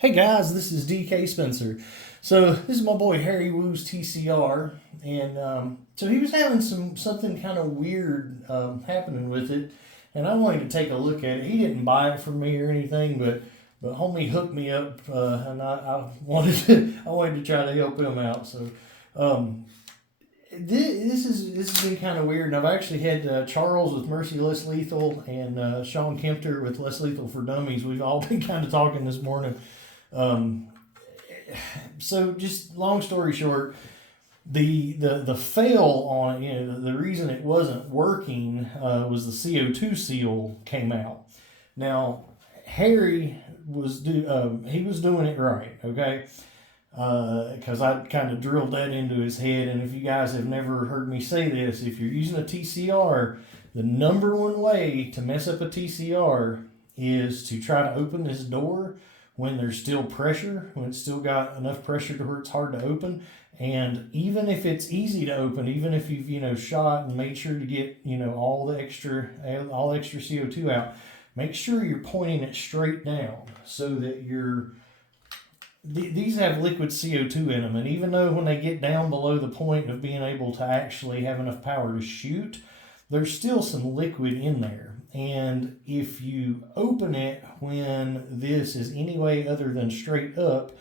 Hey guys, this is DK Spencer. So this is my boy Harry Woo's TCR, and so he was having something kind of weird happening with it, and I wanted to take a look at it. He didn't buy it from me or anything, but homie hooked me up, and I wanted I wanted to try to help him out. So this has been kind of weird, and I've actually had Charles with Mercy Less Lethal and Sean Kempter with Less Lethal for Dummies. We've all been kind of talking this morning. Um, so just long story short, the fail on it, the reason it wasn't working was the CO2 seal came out. Now Harry he was doing it right, okay, because I kind of drilled that into his head. And if you guys have never heard me say this, if you're using a TCR, the number one way to mess up a TCR is to try to open this door when there's still pressure, when it's still got enough pressure to where it's hard to open. And even if it's easy to open, even if you've shot and made sure to get all the extra CO2 out, make sure you're pointing it straight down so that these have liquid CO2 in them. And even though when they get down below the point of being able to actually have enough power to shoot, there's still some liquid in there. And if you open it when this is any way other than straight up,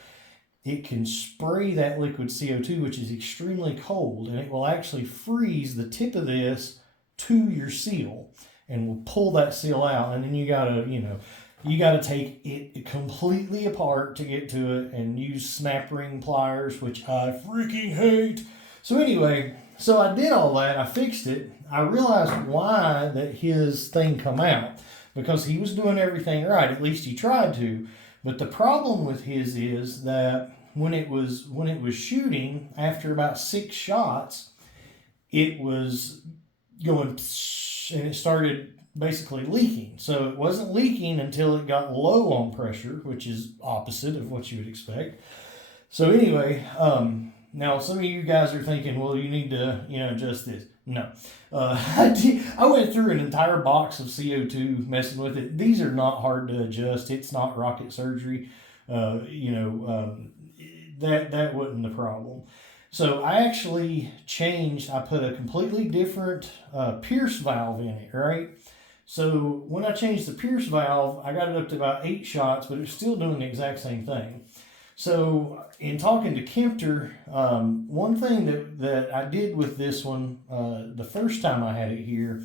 it can spray that liquid CO2, which is extremely cold, and it will actually freeze the tip of this to your seal and will pull that seal out. And then you gotta take it completely apart to get to it and use snap ring pliers, which I freaking hate. So anyway, so I did all that. I fixed it. I realized why that his thing come out, because he was doing everything right. At least he tried to. But the problem with his is that when it was shooting, after about 6 shots, it was going and it started basically leaking. So it wasn't leaking until it got low on pressure, which is opposite of what you would expect. So anyway, now some of you guys are thinking, well, you need to adjust this. No. I went through an entire box of CO2 messing with it. These are not hard to adjust. It's not rocket surgery. That wasn't the problem. So I actually I put a completely different pierce valve in it, right? So when I changed the pierce valve, I got it up to about 8 shots, but it's still doing the exact same thing. So in talking to Kempter, one thing that I did with this one the first time I had it here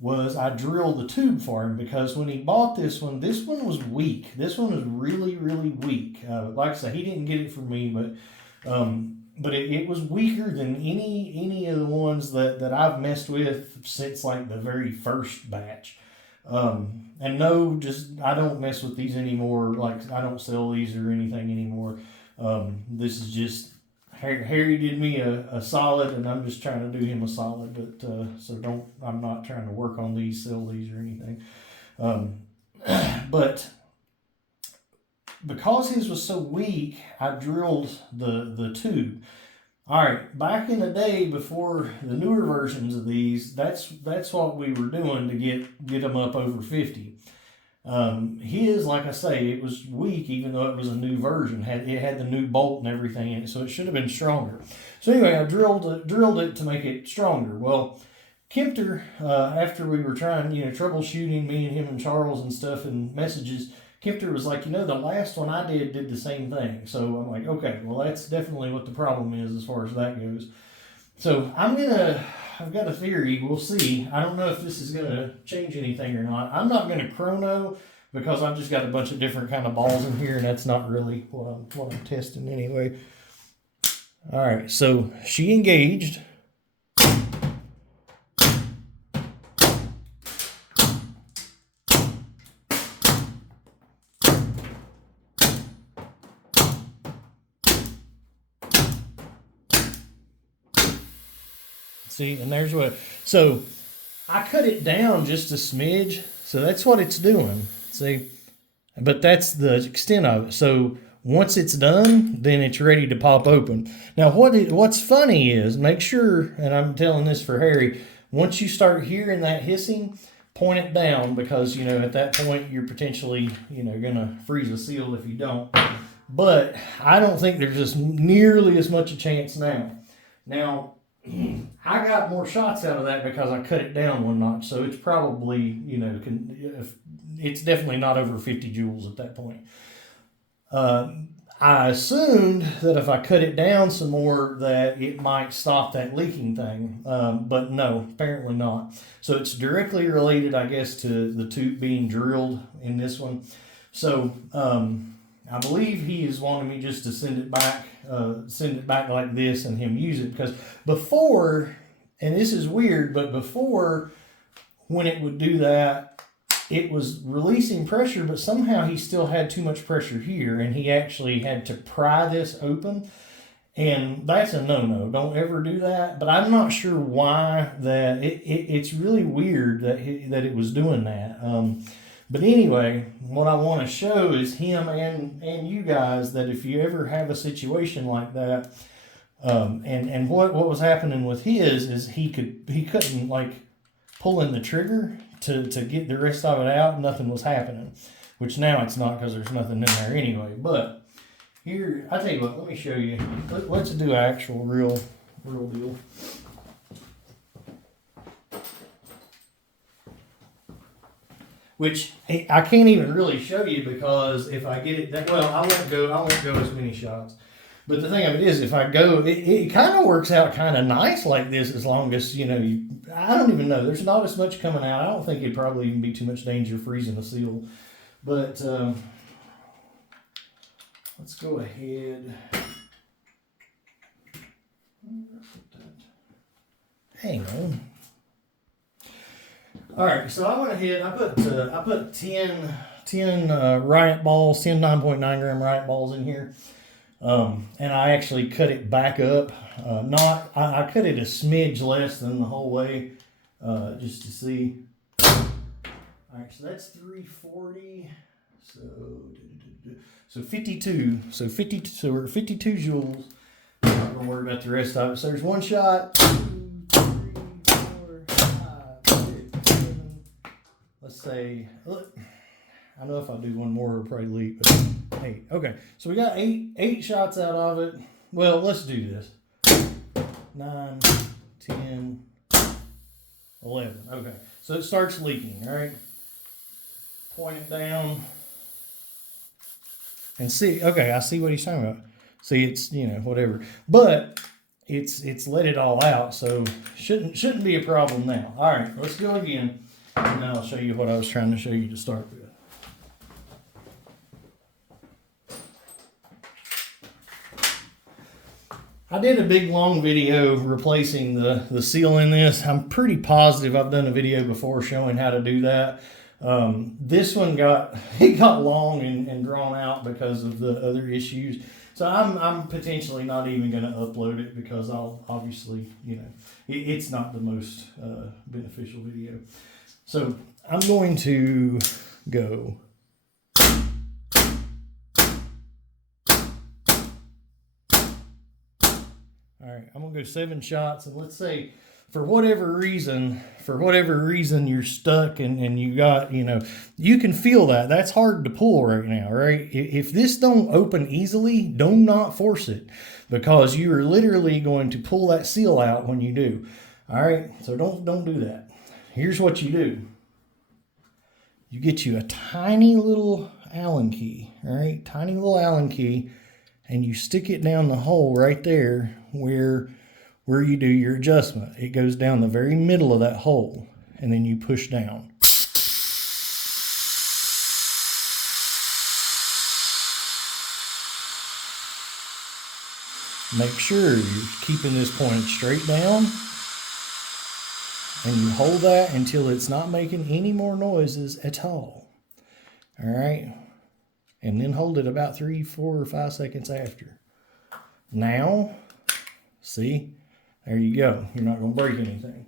was I drilled the tube for him, because when he bought this one was weak. This one was really, really weak. Like I said, he didn't get it from me, but it was weaker than any of the ones that I've messed with since like the very first batch. And no, I don't mess with these anymore. Like, I don't sell these or anything anymore. This is just Harry did me a solid, and I'm just trying to do him a solid. But I'm not trying to work on these, sell these or anything. But because his was so weak, I drilled the tube. All right, back in the day before the newer versions of these, that's what we were doing to get them up over 50. His, like I say, it was weak, even though it was a new version. It had the new bolt and everything in it, so it should have been stronger. So anyway, I drilled it to make it stronger. Well, Kempter, after we were trying, troubleshooting, me and him and Charles and stuff and messages, Kempter was like, the last one I did the same thing. So I'm like, okay, well, that's definitely what the problem is as far as that goes. So I've got a theory. We'll see. I don't know if this is going to change anything or not. I'm not going to chrono, because I've just got a bunch of different kind of balls in here, and that's not really what I'm testing anyway. All right, so she engaged. See, and there's what. So I cut it down just a smidge. So that's what it's doing. See, but that's the extent of it. So once it's done, then it's ready to pop open. Now, what's funny is, make sure, and I'm telling this for Harry, once you start hearing that hissing, point it down because, you know, at that point you're potentially, you know, going to freeze a seal if you don't. But I don't think there's just nearly as much a chance now. Now, I got more shots out of that because I cut it down one notch, so it's probably, you know, it's definitely not over 50 joules at that point. I assumed that if I cut it down some more that it might stop that leaking thing, but no, apparently not. So it's directly related, I guess, to the tube being drilled in this one. So I believe he is wanting me just to send it back like this and him use it, because before, and this is weird, but before, when it would do that, it was releasing pressure, but somehow he still had too much pressure here, and he actually had to pry this open, and that's a no-no. Don't ever do that. But I'm not sure why that it's really weird that it was doing that. But anyway, what I want to show is him and you guys that if you ever have a situation like that, and what was happening with his is he couldn't like pull in the trigger to get the rest of it out. Nothing was happening, which now it's not because there's nothing in there anyway. But here, I tell you what, let me show you. Let's do an actual real deal. Which I can't even really show you because if I get it that well, I won't go as many shots. But the thing of it is, if I go, it kind of works out kind of nice like this, as long as, you know, I don't even know. There's not as much coming out. I don't think it'd probably even be too much danger freezing a seal. But let's go ahead. Hang on. All right, so I went ahead. I put 10 riot balls, 10 9.9 gram riot balls in here. And I actually cut it back up. I cut it a smidge less than the whole way, just to see. All right, so that's 340. So 52. So 52. So we're at 52 joules. I'm not gonna worry about the rest of it. So there's one shot. 2, 3, 4, 5, 6, 7. Let's say. I know if I do one more, it'll probably leak, but 8. Okay, so we got eight shots out of it. Well, let's do this. 9, 10, 11. Okay, so it starts leaking, all right? Point it down. And see, okay, I see what he's talking about. See, it's, you know, whatever. But it's let it all out, so shouldn't be a problem now. All right, let's go again, and then I'll show you what I was trying to show you to start with. I did a big long video replacing the seal in this. I'm pretty positive I've done a video before showing how to do that. This one got long and drawn out because of the other issues. So I'm potentially not even going to upload it because I'll obviously, you know, it's not the most beneficial video. So I'm going to go. All right, I'm gonna go 7 shots, and let's say for whatever reason you're stuck and you got, you know, you can feel that. That's hard to pull right now, right? If this don't open easily, do not force it, because you are literally going to pull that seal out when you do. All right, so don't do that. Here's what you do. You get you a tiny little Allen key, all right? Tiny little Allen key, and you stick it down the hole right there where you do your adjustment. It goes down the very middle of that hole, and then you push down. Make sure you're keeping this pointed straight down, and you hold that until it's not making any more noises at all. All right? And then hold it about 3, 4, or 5 seconds after. Now, see, there you go. You're not going to break anything.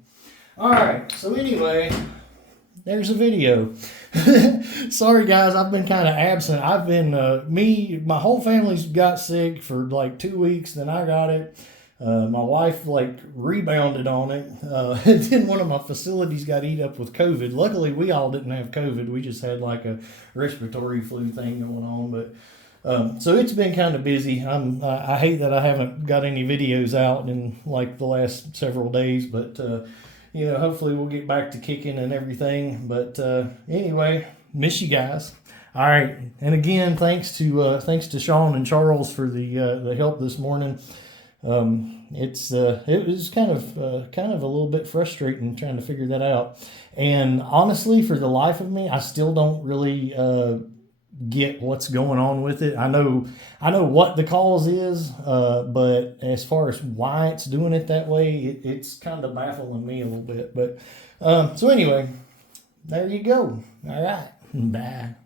All right, so anyway, there's a video. Sorry, guys, I've been kind of absent. I've been, my whole family's got sick for like 2 weeks, then I got it. My wife like rebounded on it. And then one of my facilities got eat up with COVID. Luckily, we all didn't have COVID. We just had like a respiratory flu thing going on. But so it's been kind of busy. I hate that I haven't got any videos out in like the last several days, but hopefully we'll get back to kicking and everything. But anyway, miss you guys. All right, and again, thanks to Sean and Charles for the help this morning. It was kind of a little bit frustrating trying to figure that out. And honestly, for the life of me, I still don't really get what's going on with it. I know what the cause is, but as far as why it's doing it that way, it's kind of baffling me a little bit. But so anyway, there you go. All right, bye.